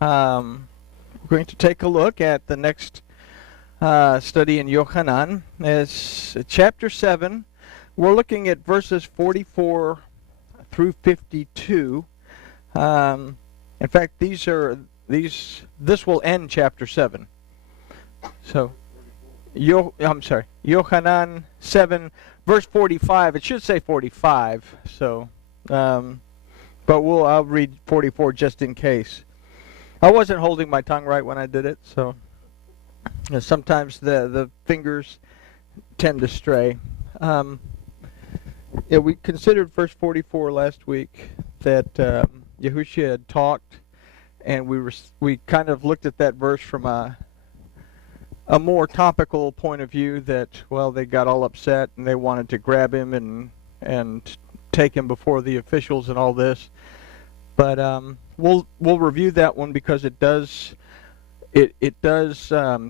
We're going to take a look at the next study in Yochanan. It's chapter 7. We're looking at verses 44 through 52. In fact, this will end chapter 7. So, Yochanan 7, verse 45. It should say 45. So, but I'll read 44 just in case. I wasn't holding my tongue right when I did it, so sometimes the fingers tend to stray. We considered verse 44 last week that Yahushua had talked, and we kind of looked at that verse from a more topical point of view that, well, they got all upset and they wanted to grab him and take him before the officials and all this. But we'll review that one because it does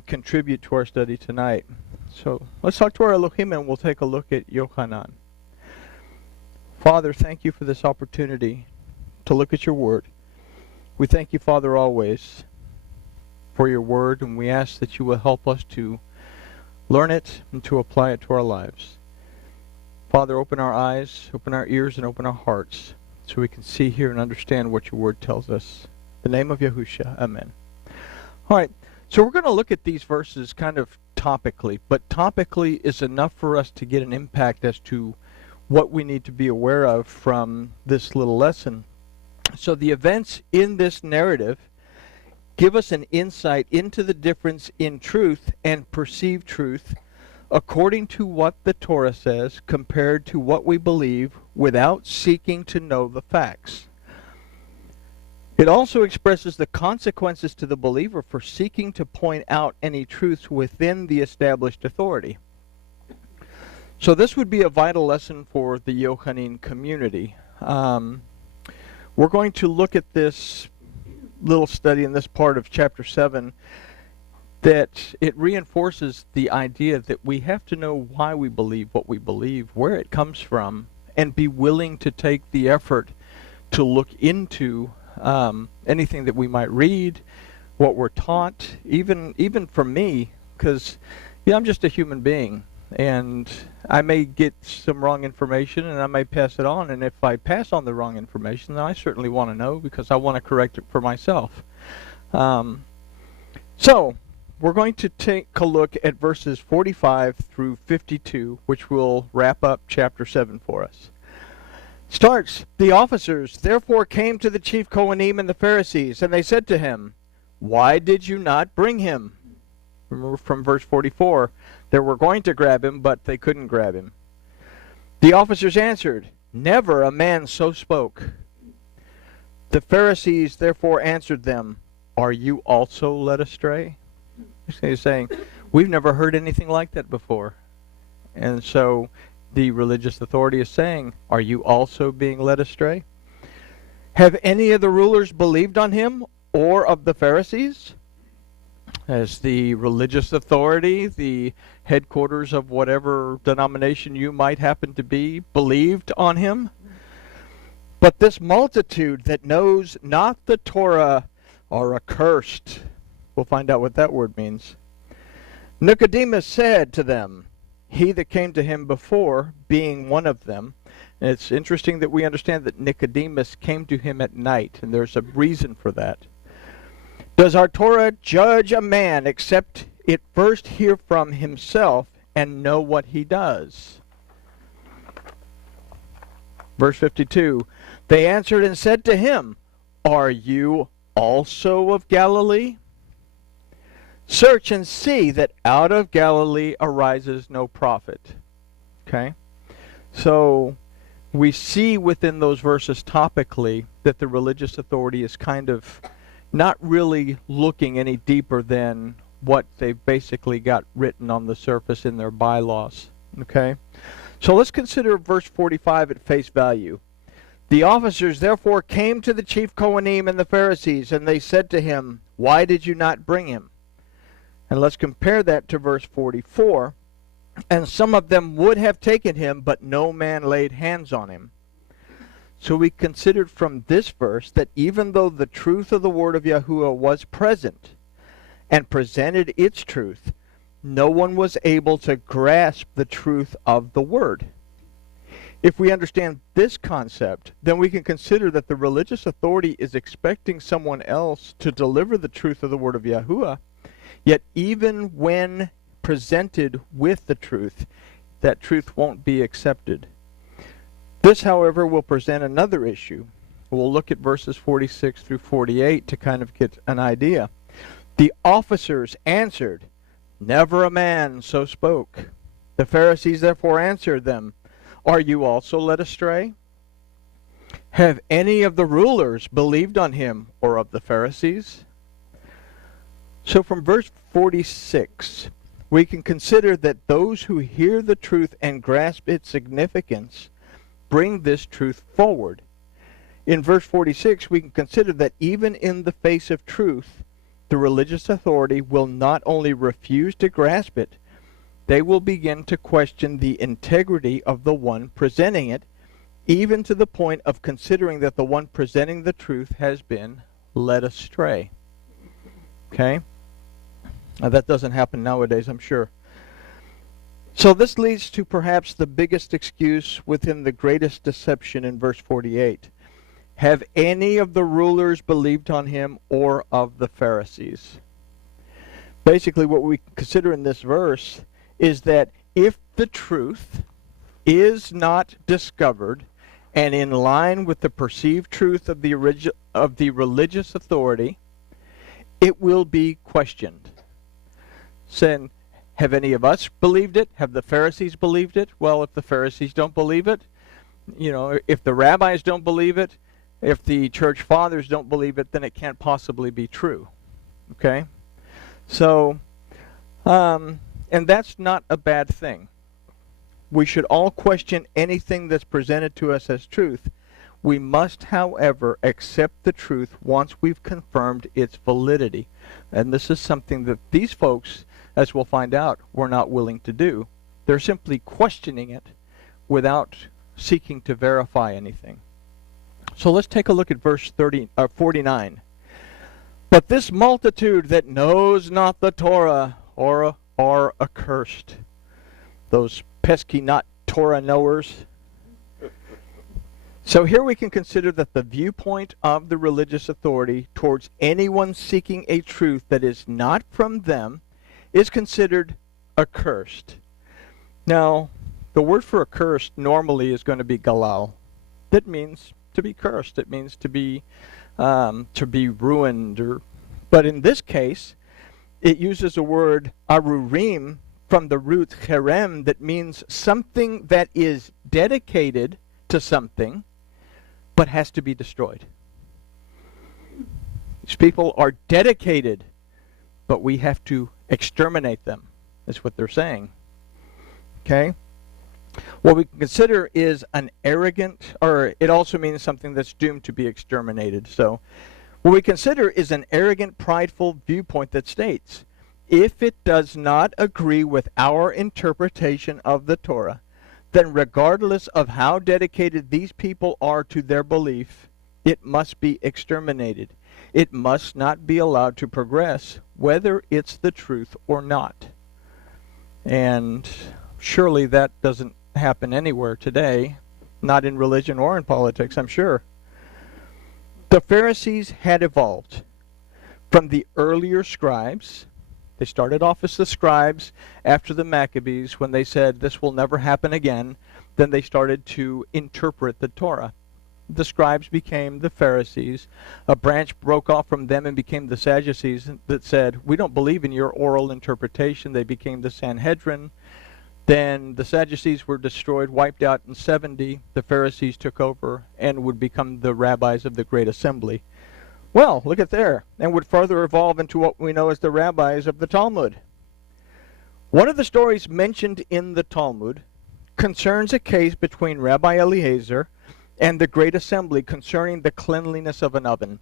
contribute to our study tonight. So let's talk to our Elohim and we'll take a look at Yochanan. Father, thank you for this opportunity to look at your word. We thank you, Father, always for your word, and we ask that you will help us to learn it and to apply it to our lives. Father, open our eyes, open our ears, and open our hearts so we can see, hear, and understand what your word tells us. In the name of Yahushua, amen. All right, so we're going to look at these verses kind of topically, but topically is enough for us to get an impact as to what we need to be aware of from this little lesson. So the events in this narrative give us an insight into the difference in truth and perceived truth according to what the Torah says compared to what we believe without seeking to know the facts. It also expresses the consequences to the believer for seeking to point out any truths within the established authority. So this would be a vital lesson for the Yochanan community. We're going to look at this little study in this part of chapter 7 that it reinforces the idea that we have to know why we believe what we believe, where it comes from, and be willing to take the effort to look into anything that we might read, what we're taught, even for me, because I'm just a human being, and I may get some wrong information and I may pass it on, and if I pass on the wrong information, then I certainly want to know because I want to correct it for myself. So we're going to take a look at verses 45 through 52, which will wrap up chapter 7 for us. Starts, the officers therefore came to the chief Kohanim and the Pharisees, and they said to him, "Why did you not bring him?" Remember from verse 44, they were going to grab him, but they couldn't grab him. The officers answered, "Never a man so spoke." The Pharisees therefore answered them, "Are you also led astray?" He's saying, we've never heard anything like that before. And so the religious authority is saying, are you also being led astray? Have any of the rulers believed on him or of the Pharisees? As the religious authority, the headquarters of whatever denomination you might happen to be, believed on him? But this multitude that knows not the Torah are accursed. We'll find out what that word means. Nicodemus said to them, he that came to him before, being one of them. And it's interesting that we understand that Nicodemus came to him at night, and there's a reason for that. Does our Torah judge a man except it first hear from himself and know what he does? Verse 52, they answered and said to him, are you also of Galilee? Search and see that out of Galilee arises no prophet. Okay? So we see within those verses topically that the religious authority is kind of not really looking any deeper than what they've basically got written on the surface in their bylaws. Okay? So let's consider verse 45 at face value. The officers therefore came to the chief Kohanim and the Pharisees, and they said to him, why did you not bring him? And let's compare that to verse 44. And some of them would have taken him, but no man laid hands on him. So we considered from this verse that even though the truth of the word of Yahuwah was present and presented its truth, no one was able to grasp the truth of the word. If we understand this concept, then we can consider that the religious authority is expecting someone else to deliver the truth of the word of Yahuwah, yet even when presented with the truth, that truth won't be accepted. This, however, will present another issue. We'll look at verses 46 through 48 to kind of get an idea. The officers answered, "Never a man so spoke." The Pharisees therefore answered them, "Are you also led astray? Have any of the rulers believed on him, or of the Pharisees?" So from verse 46, we can consider that those who hear the truth and grasp its significance bring this truth forward. In verse 46, we can consider that even in the face of truth, the religious authority will not only refuse to grasp it, they will begin to question the integrity of the one presenting it, even to the point of considering that the one presenting the truth has been led astray. Okay? Now that doesn't happen nowadays, I'm sure. So this leads to perhaps the biggest excuse within the greatest deception in verse 48. Have any of the rulers believed on him, or of the Pharisees? Basically what we consider in this verse is that if the truth is not discovered and in line with the perceived truth of the religious authority, it will be questioned. Saying, have any of us believed it? Have the Pharisees believed it? Well, if the Pharisees don't believe it, if the rabbis don't believe it, if the church fathers don't believe it, then it can't possibly be true. Okay? So, and that's not a bad thing. We should all question anything that's presented to us as truth. We must, however, accept the truth once we've confirmed its validity. And this is something that these folks, as we'll find out, were not willing to do. They're simply questioning it without seeking to verify anything. So let's take a look at verse 49. But this multitude that knows not the Torah are accursed. Those pesky not Torah knowers. So here we can consider that the viewpoint of the religious authority towards anyone seeking a truth that is not from them is considered accursed. Now, the word for accursed normally is going to be galal. That means to be cursed. It means to be ruined. But in this case, it uses a word arurim from the root cherem that means something that is dedicated to something but has to be destroyed. These people are dedicated, but we have to exterminate them. That's what they're saying. Okay? What we can consider is an arrogant, or it also means something that's doomed to be exterminated. So, what we consider is an arrogant, prideful viewpoint that states, if it does not agree with our interpretation of the Torah, then regardless of how dedicated these people are to their belief, it must be exterminated. It must not be allowed to progress, whether it's the truth or not. And surely that doesn't happen anywhere today, not in religion or in politics, I'm sure. The Pharisees had evolved from the earlier scribes. They started off as the scribes after the Maccabees when they said this will never happen again. Then they started to interpret the Torah. The scribes became the Pharisees. A branch broke off from them and became the Sadducees that said, we don't believe in your oral interpretation. They became the Sanhedrin. Then the Sadducees were destroyed, wiped out in 70. The Pharisees took over and would become the rabbis of the Great Assembly. Well, look at there, and would further evolve into what we know as the rabbis of the Talmud. One of the stories mentioned in the Talmud concerns a case between Rabbi Eliezer and the Great Assembly concerning the cleanliness of an oven.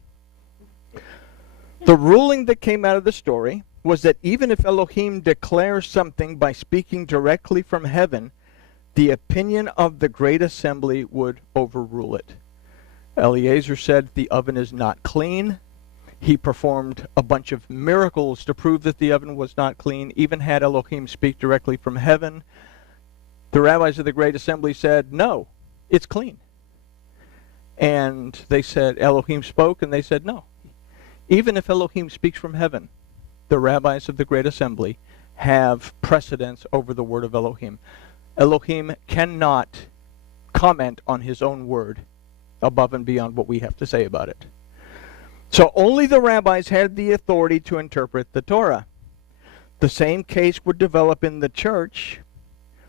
The ruling that came out of the story was that even if Elohim declares something by speaking directly from heaven, the opinion of the Great Assembly would overrule it. Eliezer said the oven is not clean. He performed a bunch of miracles to prove that the oven was not clean, even had Elohim speak directly from heaven. The rabbis of the Great Assembly said, no, it's clean. And they said, Elohim spoke, and they said, no. Even if Elohim speaks from heaven, the rabbis of the Great Assembly have precedence over the word of Elohim. Elohim cannot comment on his own word above and beyond what we have to say about it. So only the rabbis had the authority to interpret the Torah. The same case would develop in the church.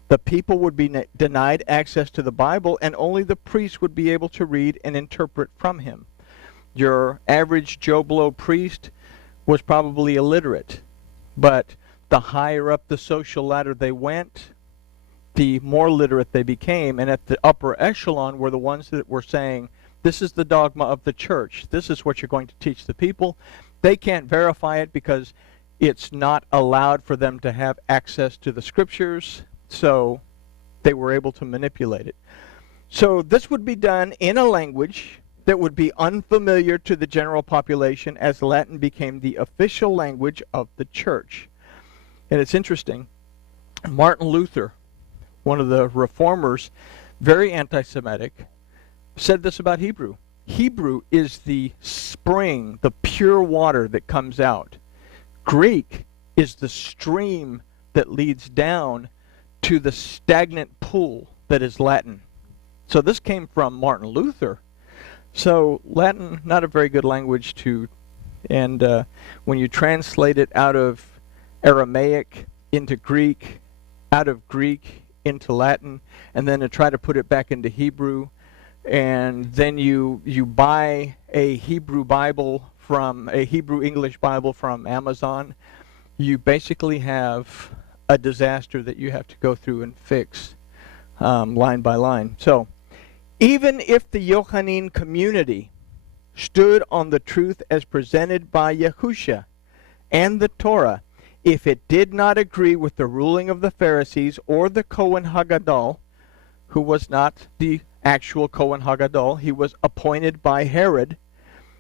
The people would be denied access to the Bible, and only the priests would be able to read and interpret from him. Your average Joe Blow priest was probably illiterate, but the higher up the social ladder they went, the more literate they became, and at the upper echelon were the ones that were saying, this is the dogma of the church. This is what you're going to teach the people. They can't verify it because it's not allowed for them to have access to the scriptures, so they were able to manipulate it. So this would be done in a language that would be unfamiliar to the general population, as Latin became the official language of the church. And it's interesting, Martin Luther, one of the reformers, very anti-Semitic, said this about Hebrew. Hebrew is the spring, the pure water that comes out. Greek is the stream that leads down to the stagnant pool that is Latin. So this came from Martin Luther. So Latin, not a very good language to, and when you translate it out of Aramaic into Greek, out of Greek into Latin, and then to try to put it back into Hebrew, and then you buy a Hebrew Bible from a Hebrew English Bible from Amazon, you basically have a disaster that you have to go through and fix line by line. So even if the Yochanan community stood on the truth as presented by Yahusha and the Torah, if it did not agree with the ruling of the Pharisees or the Kohen Hagadol, who was not the actual Kohen Hagadol, he was appointed by Herod,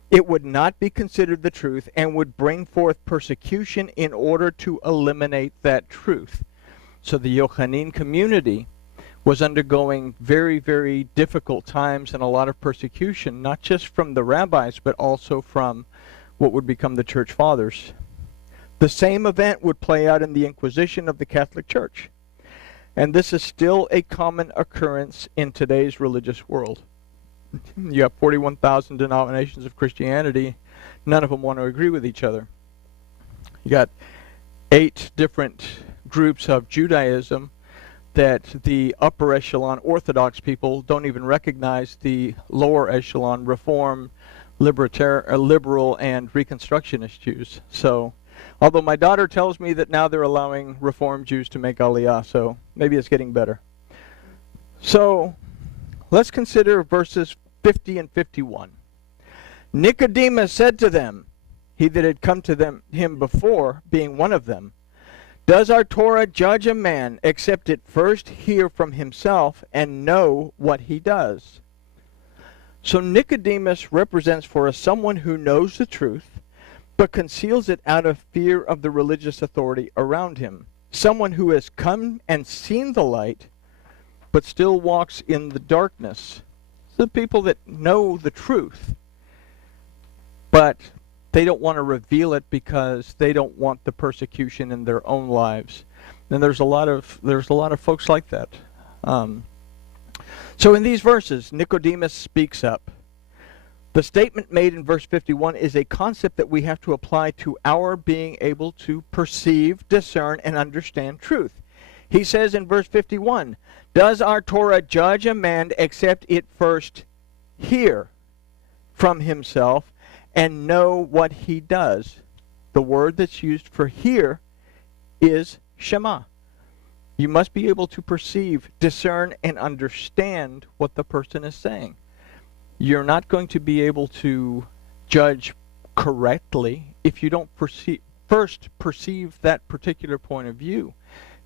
it would not be considered the truth and would bring forth persecution in order to eliminate that truth. So the Yochanan community was undergoing very, very difficult times and a lot of persecution, not just from the rabbis, but also from what would become the church fathers. The same event would play out in the Inquisition of the Catholic Church. And this is still a common occurrence in today's religious world. You have 41,000 denominations of Christianity. None of them want to agree with each other. You got 8 different groups of Judaism that the upper echelon Orthodox people don't even recognize the lower echelon Reform, liberal, and Reconstructionist Jews. So, although my daughter tells me that now they're allowing Reform Jews to make Aliyah, so maybe it's getting better. So, let's consider verses 50 and 51. Nicodemus said to them, he that had come to him before, being one of them, does our Torah judge a man except it first hear from himself and know what he does? So Nicodemus represents for us someone who knows the truth, but conceals it out of fear of the religious authority around him. Someone who has come and seen the light, but still walks in the darkness. The people that know the truth, but they don't want to reveal it because they don't want the persecution in their own lives. And there's a lot of folks like that. So in these verses, Nicodemus speaks up. The statement made in verse 51 is a concept that we have to apply to our being able to perceive, discern, and understand truth. He says in verse 51, does our Torah judge a man except it first hear from himself and know what he does? The word that's used for hear is Shema. You must be able to perceive, discern, and understand what the person is saying. You're not going to be able to judge correctly if you don't first perceive that particular point of view.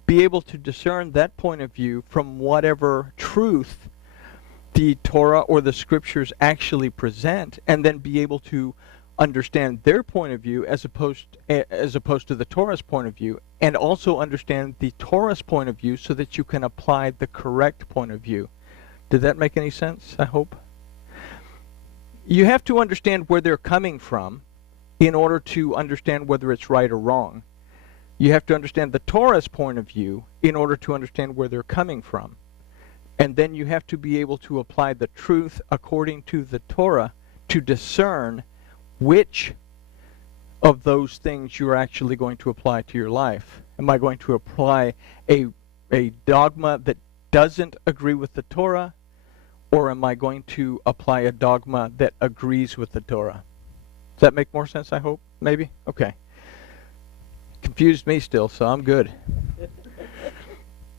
Be able to discern that point of view from whatever truth the Torah or the scriptures actually present, and then be able to understand their point of view as opposed to the Torah's point of view, and also understand the Torah's point of view so that you can apply the correct point of view. Did that make any sense? I hope. You have to understand where they're coming from in order to understand whether it's right or wrong. You have to understand the Torah's point of view in order to understand where they're coming from. And then you have to be able to apply the truth according to the Torah to discern which of those things you're actually going to apply to your life. Am I going to apply a dogma that doesn't agree with the Torah, or am I going to apply a dogma that agrees with the Torah? Does that make more sense, I hope? Maybe? Okay. Confused me still, so I'm good.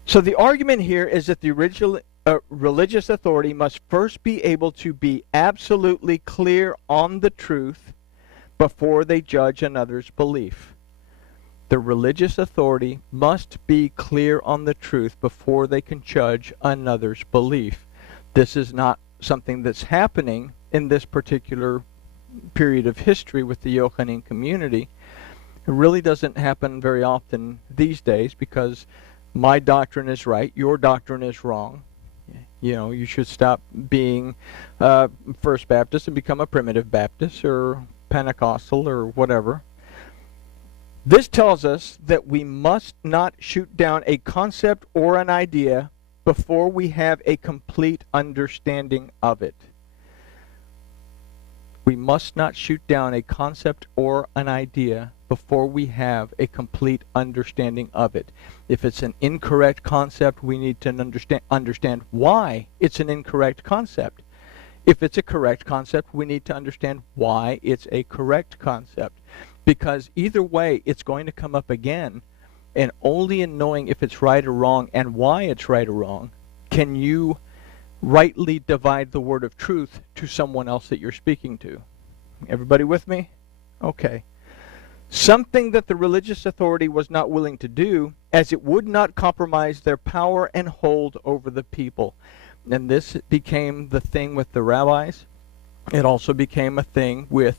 So the argument here is that the original religious authority must first be able to be absolutely clear on the truth before they judge another's belief. The religious authority must be clear on the truth before they can judge another's belief. This is not something that's happening in this particular period of history with the Yochanan community. It really doesn't happen very often these days, because my doctrine is right, your doctrine is wrong. You know, you should stop being First Baptist and become a Primitive Baptist or Pentecostal or whatever. This tells us that we must not shoot down a concept or an idea before we have a complete understanding of it. We must not shoot down a concept or an idea before we have a complete understanding of it. If it's an incorrect concept, we need to understand why it's an incorrect concept. If it's a correct concept, we need to understand why it's a correct concept. Because either way, it's going to come up again, and only in knowing if it's right or wrong and why it's right or wrong can you rightly divide the word of truth to someone else that you're speaking to. Everybody with me? Okay. Something that the religious authority was not willing to do, as it would not compromise their power and hold over the people. And this became the thing with the rabbis. It also became a thing with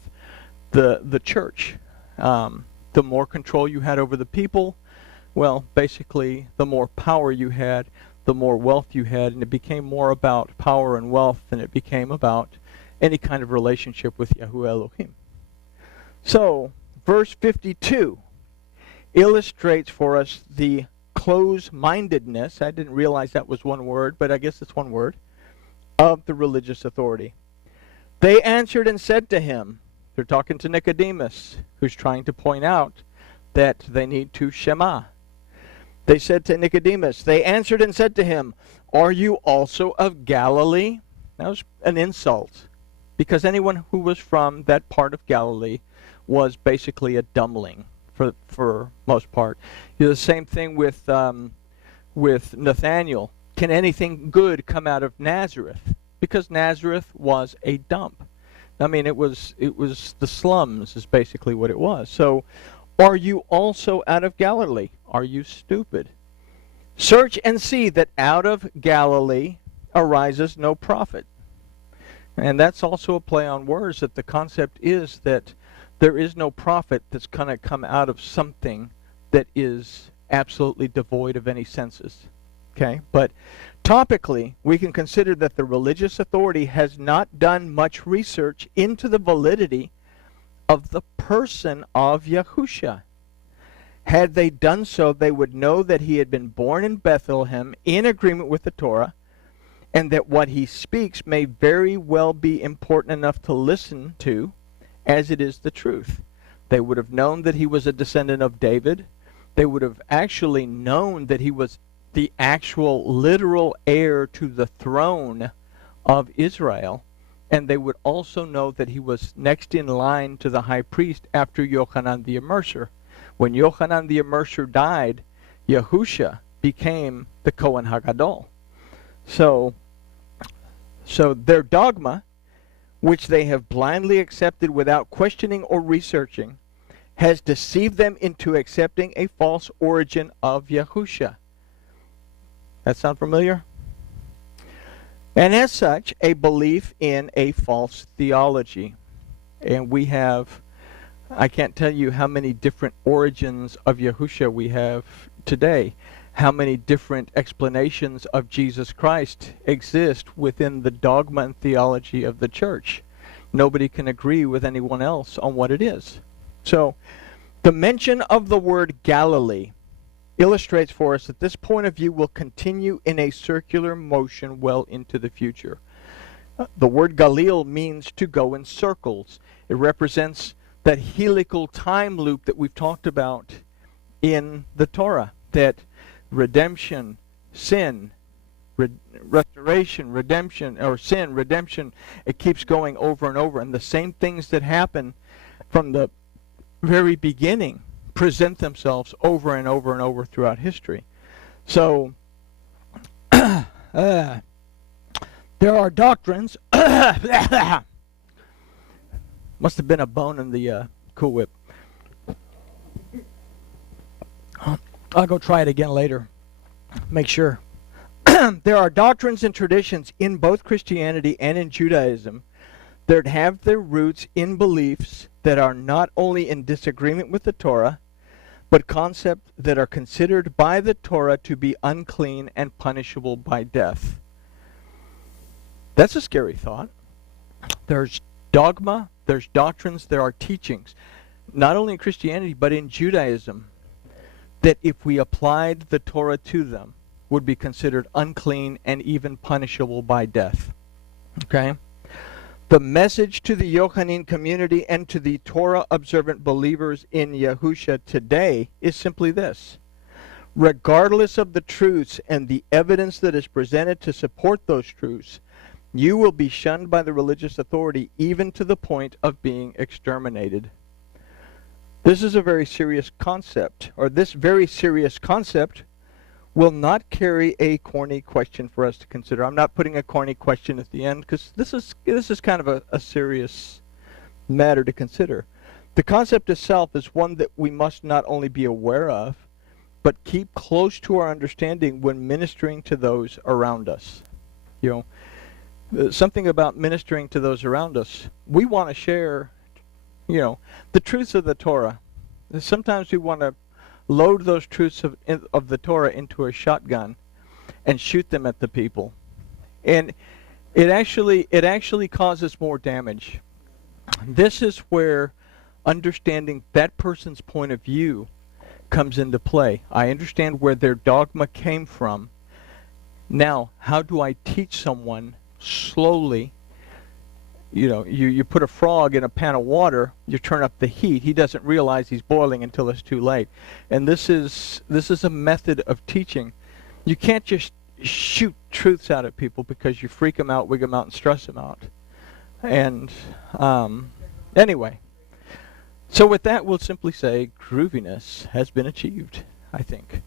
the church. The more control you had over the people, well, basically, the more power you had, the more wealth you had, and it became more about power and wealth than it became about any kind of relationship with Seh Elohim. So, verse 52 illustrates for us the close-mindedness, I didn't realize that was one word, but I guess it's one word, of the religious authority. They answered and said to him, they're talking to Nicodemus, who's trying to point out that they need to Shema. They said to Nicodemus, they answered and said to him, are you also of Galilee? That was an insult, because anyone who was from that part of Galilee was basically a dumbling for most part. You know, the same thing with Nathaniel. Can anything good come out of Nazareth? Because Nazareth was a dump. I mean, it was the slums is basically what it was. So, are you also out of Galilee? Are you stupid? Search and see that out of Galilee arises no prophet. And that's also a play on words, that the concept is that there is no prophet that's going to come out of something that is absolutely devoid of any senses. Okay? But topically, we can consider that the religious authority has not done much research into the validity of the person of Yahusha. Had they done so, they would know that he had been born in Bethlehem in agreement with the Torah, and that what he speaks may very well be important enough to listen to, as it is the truth. They would have known that he was a descendant of David. They would have actually known that he was the actual literal heir to the throne of Israel. And they would also know that he was next in line to the high priest after Yochanan the Immerser. When Yochanan the Immerser died, Yahusha became the Kohen HaGadol. So their dogma, which they have blindly accepted without questioning or researching, has deceived them into accepting a false origin of Yahusha. That sound familiar? And as such, a belief in a false theology. And we have, I can't tell you how many different origins of Yahusha we have today, how many different explanations of Jesus Christ exist within the dogma and theology of the church. Nobody can agree with anyone else on what it is. So, the mention of the word Galilee illustrates for us that this point of view will continue in a circular motion well into the future. The word Galil means to go in circles. It represents that helical time loop that we've talked about in the Torah, that redemption, sin, restoration, redemption, or sin, redemption, it keeps going over and over. And the same things that happen from the very beginning present themselves over and over and over throughout history. So, there are doctrines. Must have been a bone in the Cool Whip. I'll go try it again later. Make sure. There are doctrines and traditions in both Christianity and in Judaism that have their roots in beliefs that are not only in disagreement with the Torah, but concepts that are considered by the Torah to be unclean and punishable by death. That's a scary thought. There's dogma, there's doctrines, there are teachings, not only in Christianity, but in Judaism, that if we applied the Torah to them, would be considered unclean and even punishable by death. Okay? The message to the Yochanan community and to the Torah-observant believers in Yahusha today is simply this. Regardless of the truths and the evidence that is presented to support those truths, you will be shunned by the religious authority even to the point of being exterminated. This is a very serious concept, or this very serious concept will not carry a corny question for us to consider. I'm not putting a corny question at the end because this is kind of a serious matter to consider. The concept itself is one that we must not only be aware of, but keep close to our understanding when ministering to those around us. You know, something about ministering to those around us. We want to share, you know, the truths of the Torah. Sometimes we want to load those truths of the Torah into a shotgun and shoot them at the people. And it actually causes more damage. This is where understanding that person's point of view comes into play. I understand where their dogma came from. Now, how do I teach someone slowly? You know, you put a frog in a pan of water, you turn up the heat. He doesn't realize he's boiling until it's too late. And this is a method of teaching. You can't just shoot truths out at people because you freak them out, wig them out, and stress them out. And anyway, so with that, we'll simply say grooviness has been achieved, I think.